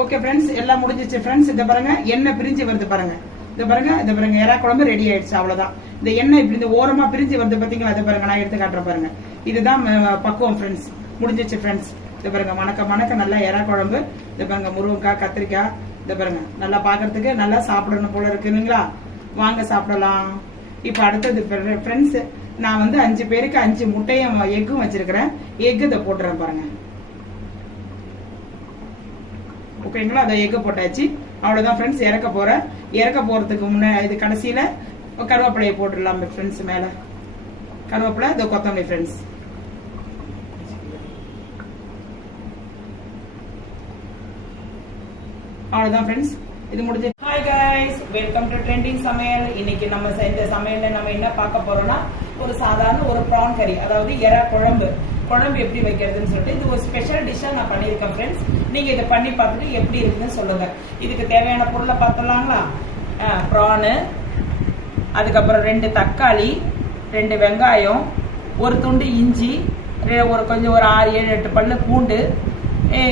Okay friends, எல்லாம் முடிஞ்சிச்சு friends. இத பாருங்க, எண்ணெய் பிரிஞ்சு வருது பாருங்க. இத பாருங்க எறா குழம்பு ரெடி ஆயிடுச்சு. அவ்வளவுதான். இந்த எண்ணெய் இப்படி இந்த ஓரமா பிரிஞ்சு வருது பாத்தீங்களா? அதை பாருங்க, நான் எடுத்து காட்டுறேன் பாருங்க. இதுதான் பக்குவம் ஃப்ரெண்ட்ஸ். முடிஞ்சிச்சு ஃப்ரெண்ட்ஸ். இத பாருங்க, மணக்க நல்லா எறா குழம்பு. இத பாருங்க, முருங்கைக்காய், கத்திரிக்காய். இத பாருங்க, நல்லா பாக்குறதுக்கு நல்லா சாப்பிடணும் போல இருக்குங்களா? வாங்க சாப்பிடலாம். இப்ப அடுத்தது ஃப்ரெண்ட்ஸ், நான் வந்து 5 பேருக்கு 5 முட்டையும் எக்கும் வச்சிருக்கிறேன். எக்கு இதை போட்டுறேன் பாருங்க. ஓகேங்களா? அதை எக்கு போட்டாச்சு. அவ்வளவுதான் ஃப்ரெண்ட்ஸ். இறக்க போறதுக்கு முன்னாடி இது கடைசியில கருவேப்பிலையை போட்டுடலாம் ஃப்ரெண்ட்ஸ். மேல கருவேப்பிலை, இதோ கொத்தமல்லி ஃப்ரெண்ட்ஸ். அவ்வளவுதான் ஃப்ரெண்ட்ஸ், இது முடிஞ்சு. Hi guys, welcome to trending சமையல். இன்னைக்கு நம்ம இந்த சமையல்ல நம்ம என்ன பார்க்க போறோம்னா, ஒரு சாதாரண ஒரு ப்ரான் கறி, அதாவது எறா குழம்பு எப்படி வைக்கிறதுன்னு சொல்லிட்டு இது ஒரு ஸ்பெஷல் டிஷ்ஷா நான் பண்ணியிருக்கேன் ஃப்ரெண்ட்ஸ். நீங்க இதை பண்ணி பார்த்துட்டு எப்படி இருக்குன்னு சொல்லுங்க. இதுக்கு தேவையான பொருளை பார்த்துடலாங்களா? ப்ரானு, அதுக்கப்புறம் 2 தக்காளி, 2 வெங்காயம், ஒரு துண்டு இஞ்சி, ஒரு 6, 7, 8 பல்லு பூண்டு.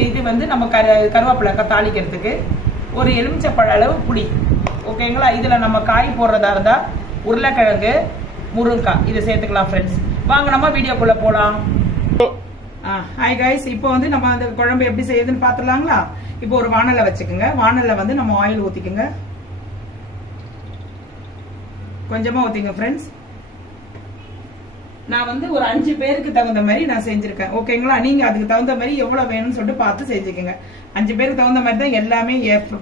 இது வந்து நம்ம கருவேப்பிலை தாளிக்கிறதுக்கு, ஒரு எலுமிச்சப்பழ அளவு புளி. ஓகேங்களா? இதுல நம்ம காய் போடுறதா இருந்தா உருளைக்கிழங்கு, முருங்கைக்காய் இதை சேர்த்துக்கலாம் ஃப்ரெண்ட்ஸ். வாங்க நம்ம வீடியோக்குள்ள போலாம். ஹாய் கைஸ், இப்போ வந்து நம்ம அந்த குழம்பு எப்படி செய்யுதுன்னு பாத்துலாங்களா? இப்போ ஒரு வானல்ல வச்சுக்கோங்க. வானல்ல வந்து நம்ம ஆயில் ஊத்திக்கோங்க. கொஞ்சமா ஊத்திங்க ஃப்ரெண்ட்ஸ். நான் வந்து ஒரு 5 பேருக்கு தகுந்த மாதிரி நான் செஞ்சிருக்கேன். ஓகேங்களா? நீங்க அதுக்கு தகுந்த மாதிரி எவ்வளவு வேணும்னு சொல்லிட்டு பார்த்து செஞ்சுக்கோங்க. 5 பேருக்கு தகுந்த மாதிரி தான் எல்லாமே,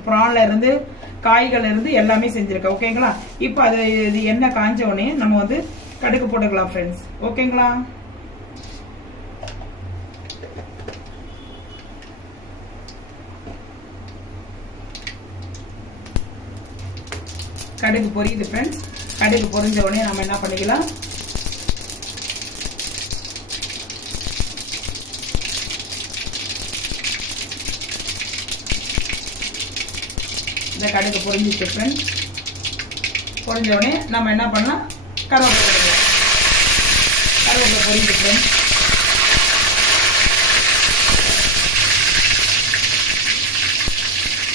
ப்ரான்ல இருந்து காய்கள் இருந்து எல்லாமே செஞ்சிருக்கேன். ஓகேங்களா? இப்போ அது எண்ணெய் காஞ்ச உடனே நம்ம வந்து கடுகு போட்டுக்கலாம் ஃப்ரெண்ட்ஸ். ஓகேங்களா? கடுகு பொரியுது ஃப்ரெண்ட்ஸ். கடுகு பொரிஞ்ச உடனே நம்ம என்ன பண்ணிக்கலாம், இந்த கடுகு பொரிஞ்சிச்சு ஃப்ரெண்ட்ஸ். பொரிஞ்ச உடனே நம்ம என்ன பண்ணலாம், கருவேப்பிலை பொரிஞ்சு ஃப்ரெண்ட்ஸ்.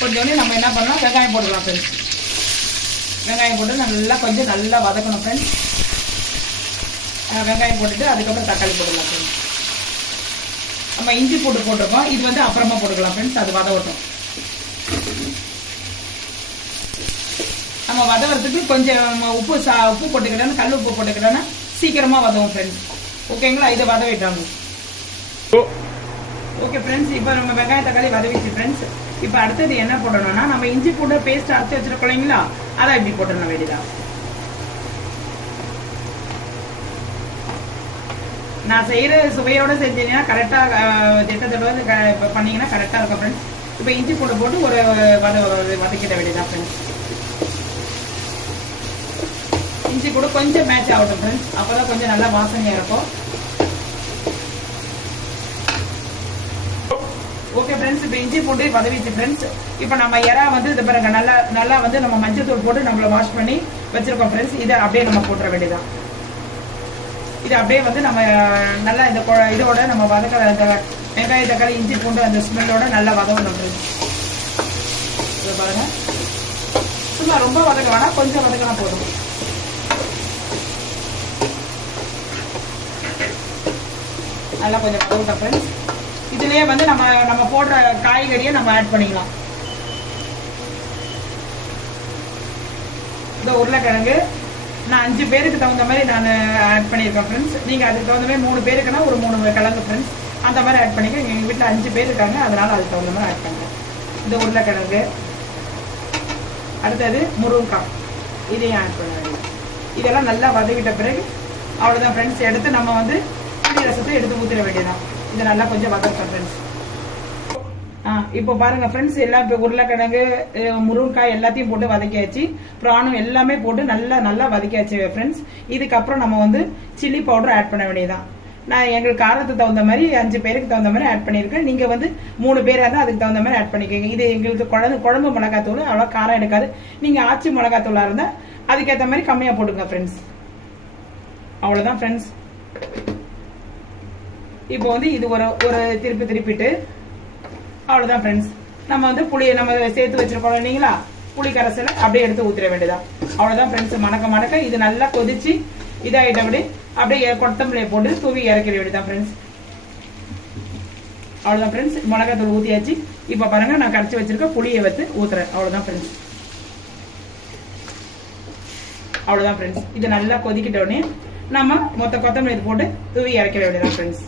பொரிஞ்ச உடனே நம்ம என்ன பண்ணலாம், வெங்காயம் போட்டுக்கலாம் ஃப்ரெண்ட்ஸ். வெங்காயம் போட்டு நல்லா வதக்கணும் ஃப்ரெண்ட்ஸ். வெங்காயம் போட்டுட்டு அதுக்கப்புறம் தக்காளி போட்டுக்கலாம் ஃப்ரெண்ட்ஸ். நம்ம இஞ்சி போட்டிருக்கோம். இது வந்து அப்புறமா போட்டுக்கலாம் ஃப்ரெண்ட்ஸ். அது வதவட்டும். நம்ம வதவறதுக்கு கொஞ்சம் உப்பு போட்டுக்கிட்டோன்னா, கல் உப்பு போட்டுக்கிட்டோன்னா சீக்கிரமா வதவும் ஃப்ரெண்ட்ஸ். ஓகேங்களா? இதை வதவிட்டாங்க. ஓகே ஃப்ரெண்ட்ஸ், இப்போ நம்ம வெங்காயம் தக்காளி வதவிச்சு ஃப்ரெண்ட்ஸ். இப்போ அடுத்தது என்ன போடணும்னா, நம்ம இஞ்சி பூண்டு பேஸ்ட் அரைச்சி வச்சிருக்கோம் இல்லைங்களா, அதை இப்படி போட்டுடணும் வேண்டியதான். நான் செய்யற சுவையோட செஞ்சீங்கன்னா கரெக்டா திட்டத்தோட பண்ணீங்கன்னா கரெக்டா இருக்கும் ஃப்ரெண்ட்ஸ். இப்போ இஞ்சி பூண்டு போட்டு ஒரு வதக்கிட வேண்டியதான் ஃப்ரெண்ட்ஸ். இஞ்சி கூட கொஞ்சம் மேட்ச் ஆகட்டும் ஃப்ரெண்ட்ஸ். அப்பதான் கொஞ்சம் நல்லா வாசனையா இருக்கும். ஓகே ஃப்ரெண்ட்ஸ், இப்போ இஞ்சி பூண்டு வதவிச்சு ஃப்ரெண்ட்ஸ். இப்போ நம்ம எறா வந்து இது பாருங்க, நல்லா வந்து நம்ம மஞ்சள் தூள் போட்டு நம்மள வாஷ் பண்ணி வச்சிருக்கோம் ஃப்ரெண்ட்ஸ். இதை அப்படியே நம்ம போட்டுற வேண்டியதான். இது அப்படியே வந்து நம்ம நல்லா இந்த இதோட நம்ம வதக்கிற அந்த வெங்காய தக்காளி இஞ்சி பூண்டு அந்த ஸ்மெல்லோட நல்லா வதங்கணும் ஃப்ரெண்ட்ஸ். இதை பாருங்க, சும்மா ரொம்ப வதக்க வேணாம், கொஞ்சம் வதக்கினா போதும். நல்லா கொஞ்சம் வதக்கிட்டோம் ஃப்ரெண்ட்ஸ். இதுலயே வந்து நம்ம போடுற காய்கறியை நம்ம ஆட் பண்ணிக்கலாம். இந்த உருளைக்கிழங்கு நான் 5 பேருக்கு தகுந்த மாதிரி நான் ஆட் பண்ணியிருக்கேன் ஃப்ரெண்ட்ஸ். நீங்க அதுக்கு தகுந்த மாதிரி 3 பேருக்குன்னா ஒரு 3 கிழங்கு ஃப்ரெண்ட்ஸ், அந்த மாதிரி ஆட் பண்ணிக்க. எங்க வீட்டில் 5 பேர் இருக்காங்க, அதனால அதுக்கு தகுந்த மாதிரி ஆட் பண்ணுறேன். இந்த உருளைக்கிழங்கு, அடுத்தது முருங்கைக்காய், இதையும் ஆட் பண்ண வேண்டியது. இதெல்லாம் நல்லா வதக்கிட்ட பிறகு அவ்வளோதான் ஃப்ரெண்ட்ஸ். எடுத்து நம்ம வந்து புளி ரசத்தை எடுத்து ஊற்றிட வேண்டியதான். இதை நல்லா கொஞ்சம் வதக்க ஃப்ரெண்ட்ஸ். இப்போ பாருங்க ஃப்ரெண்ட்ஸ், எல்லாம் உருளைக்கிழங்கு, முருங்கைக்காய் எல்லாத்தையும் போட்டு வதக்கியாச்சு. ப்ரானும் எல்லாமே போட்டு நல்லா வதக்கியாச்சு ஃப்ரெண்ட்ஸ். இதுக்கப்புறம் நம்ம வந்து சில்லி பவுடர் ஆட் பண்ண வேண்டியதான். நான் எங்களுக்கு காரத்துக்கு தகுந்த மாதிரி 5 பேருக்கு தகுந்த மாதிரி ஆட் பண்ணியிருக்கேன். நீங்க வந்து 3 பேரா இருந்தால் அதுக்கு தகுந்த மாதிரி ஆட் பண்ணிக்கோங்க. இது எங்களுக்கு குழம்பு மிளகாத்தூள் அவ்வளோ காரம் எடுக்காது. நீங்க ஆச்சி மிளகாத்தூளா இருந்தா அதுக்கேற்ற மாதிரி கம்மியா போட்டுங்க ஃப்ரெண்ட்ஸ். அவ்வளவுதான் ஃப்ரெண்ட்ஸ். இப்போ வந்து இது ஒரு திருப்பிட்டு அவ்வளவுதான் ஃப்ரெண்ட்ஸ். நம்ம வந்து புளியை நம்ம சேர்த்து வச்சிருக்கோம் இல்லைங்களா, புளி கரைசலை அப்படியே எடுத்து ஊத்திர வேண்டியதான். அவ்வளவுதான் ஃப்ரெண்ட்ஸ். மணக்க மணக்க இது நல்லா கொதிச்சு இதாயிட்டபடி அப்படியே கொத்தமல்லியை போட்டு தூவி இறக்கிற வேண்டியதான் ஃப்ரெண்ட்ஸ். அவ்வளவுதான் ஃப்ரெண்ட்ஸ். மிளகாத்தூள் ஊத்தியாச்சு. இப்ப பாருங்க நான் கரைச்சி வச்சிருக்க புளியை வச்சு ஊத்துறேன். அவ்வளவுதான் ஃப்ரெண்ட்ஸ். அவ்வளவுதான் ஃப்ரெண்ட்ஸ். இது நல்லா கொதிக்கிட்ட உடனே நம்ம மொத்த கொத்தமல்லி போட்டு தூவி இறக்கிற வேண்டியதான் ஃப்ரெண்ட்ஸ்.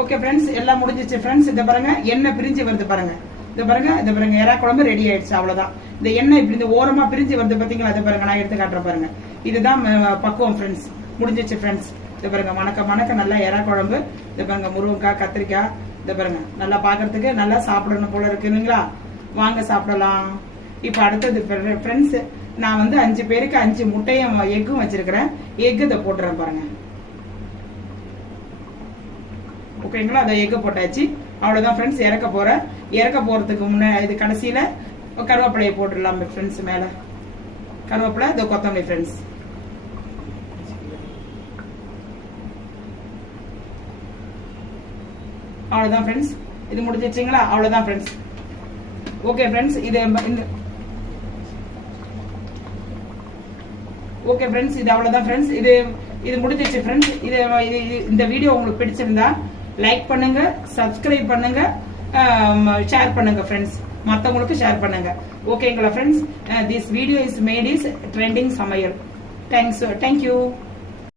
ஓகே ஃப்ரெண்ட்ஸ், எல்லாம் முடிஞ்சிச்சு ஃப்ரெண்ட்ஸ். இத பாருங்க எண்ணெய் பிரிஞ்சு வருது பாருங்க. இத பாருங்க எறா குழம்பு ரெடி ஆயிடுச்சு. அவ்வளவுதான். இந்த எண்ணெய் இப்படி இந்த ஓரமா பிரிஞ்சு வருது பாத்தீங்களா, அதை பாருங்க நான் எடுத்து காட்டுறேன் பாருங்க. இதுதான் பக்குவம் ஃப்ரெண்ட்ஸ். முடிஞ்சிச்சு ஃப்ரெண்ட்ஸ். இத பாருங்க மணக்க மணக்க நல்லா எறா குழம்பு. இத பாருங்க முருங்கைக்காய், கத்திரிக்காய். இத பாருங்க நல்லா பாக்குறதுக்கு நல்லா சாப்பிடணும் போல இருக்குங்களா, வாங்க சாப்பிடலாம். இப்ப அடுத்தது ஃப்ரெண்ட்ஸ், நான் வந்து 5 பேருக்கு 5 முட்டையும் எக்கும் வச்சிருக்கிறேன். எக்கு இதை போட்டுறேன் பாருங்க. ஓகேங்களா, அதை எக்கு போட்டாச்சு. அவ்வளவுதான் ஃப்ரெண்ட்ஸ். இறக்க போறதுக்கு முன்னாடி இது கடைசியில கருவேப்பிலையை போட்டுடலாம் ஃப்ரெண்ட்ஸ். மேல கருவேப்பிலை, இது கொத்தமல்லி ஃப்ரெண்ட்ஸ். அவ்வளவுதான் ஃப்ரெண்ட்ஸ். இது முடிஞ்சிச்சுங்களா, அவ்வளவுதான் friends. Okay friends, okay friends, இது அவ்வளவுதான் ஃப்ரெண்ட்ஸ். இது முடிஞ்சிச்சு ஃப்ரெண்ட்ஸ். இந்த வீடியோ உங்களுக்கு பிடிச்சிருந்தா லைக் பண்ணுங்க, சப்ஸ்கிரைப் பண்ணுங்க, ஷேர் பண்ணுங்க ஃப்ரெண்ட்ஸ். மத்தவங்களுக்கு ஷேர் பண்ணுங்க. ஓகேங்களா friends. This video is made is trending சமையல். தேங்க்யூ.